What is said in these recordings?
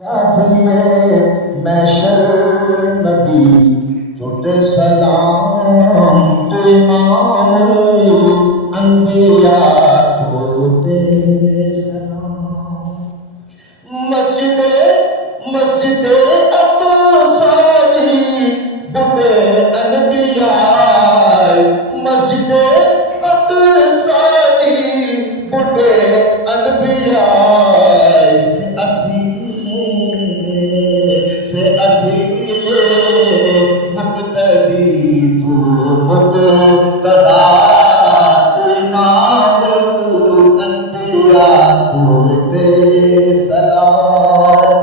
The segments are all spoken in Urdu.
شافیے محشر نبی ٹوٹے سلام تو امام الانبیاء ٹوٹے سلام مسجد اقصی جی بڑے انبیاء مسجد اقصی جی بڑے انبیاء سے اصیل مقتدی تو مقتدا تو امام الانبیاء ٹوٹے سلام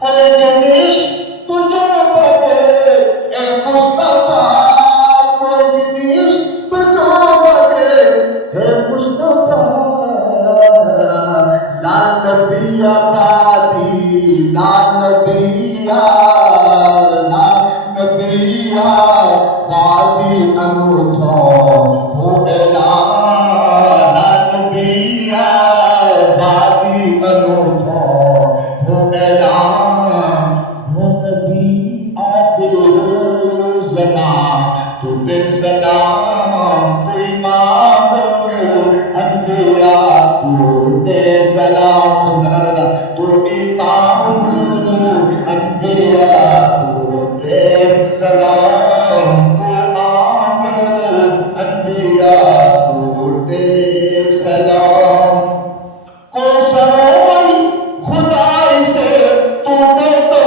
کوئی گنیش تجھے بغیر اے مصطفیٰ کوئی گنیش تجھے بغیر اے مصطفیٰ لا نبی آبادی لا نبی آبادی انوتھو ہو اعلان لا نبی آبادی انوتھو ہو اعلان ہو نبی آخر زمان تو بے سلام تو امام الانبیاء تو بے سلام تو امام الانبیاء تو بے سلام تو امام الانبیاء تو بے سلام کو سروئی خدای سے تو بے تو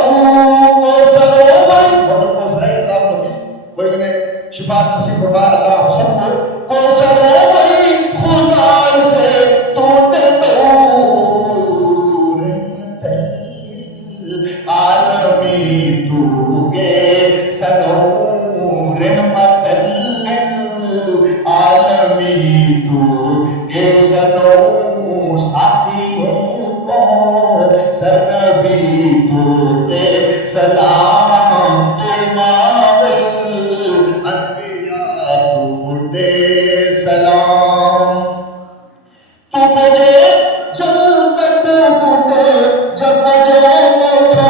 کو سروئی بہت سرائی اللہ کو کوئی نے شفاعت نفسی فرمایا اللہ سب کو سروئی خدای سے تو بے تو عالمی تو گے سنو رحمت عالمی تو گے سنو ساتھی کو سر نبی تو بے سلام تو امام الانبیاء تو بے سلام تو مجھے جلکت بوٹے جب جو موٹھو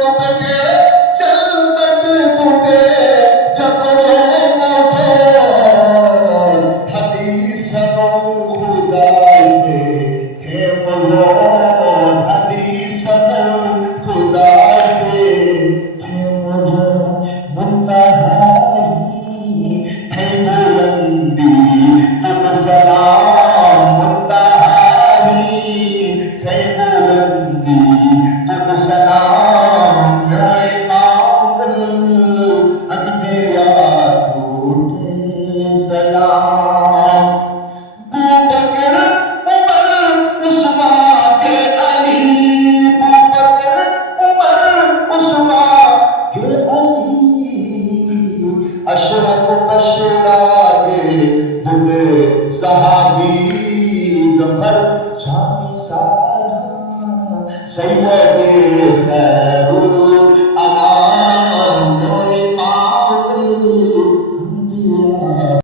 تو مجھے جلکت بوٹے جب جو موٹھو حدیث سنو خدا سے ہے ملو حدیث سنو خدا سے ہے مجھے منتہائی ہے بلندی تم سلام منتہائی ہے بلندی تم سلام یا امام الانبیاء ٹوٹے سلام بوبکر عمر عثمان کے علی بوبکر عمر عثمان کے علی اشرف بشرا کے بڑے صحابی ظفر جان سارا سید خیر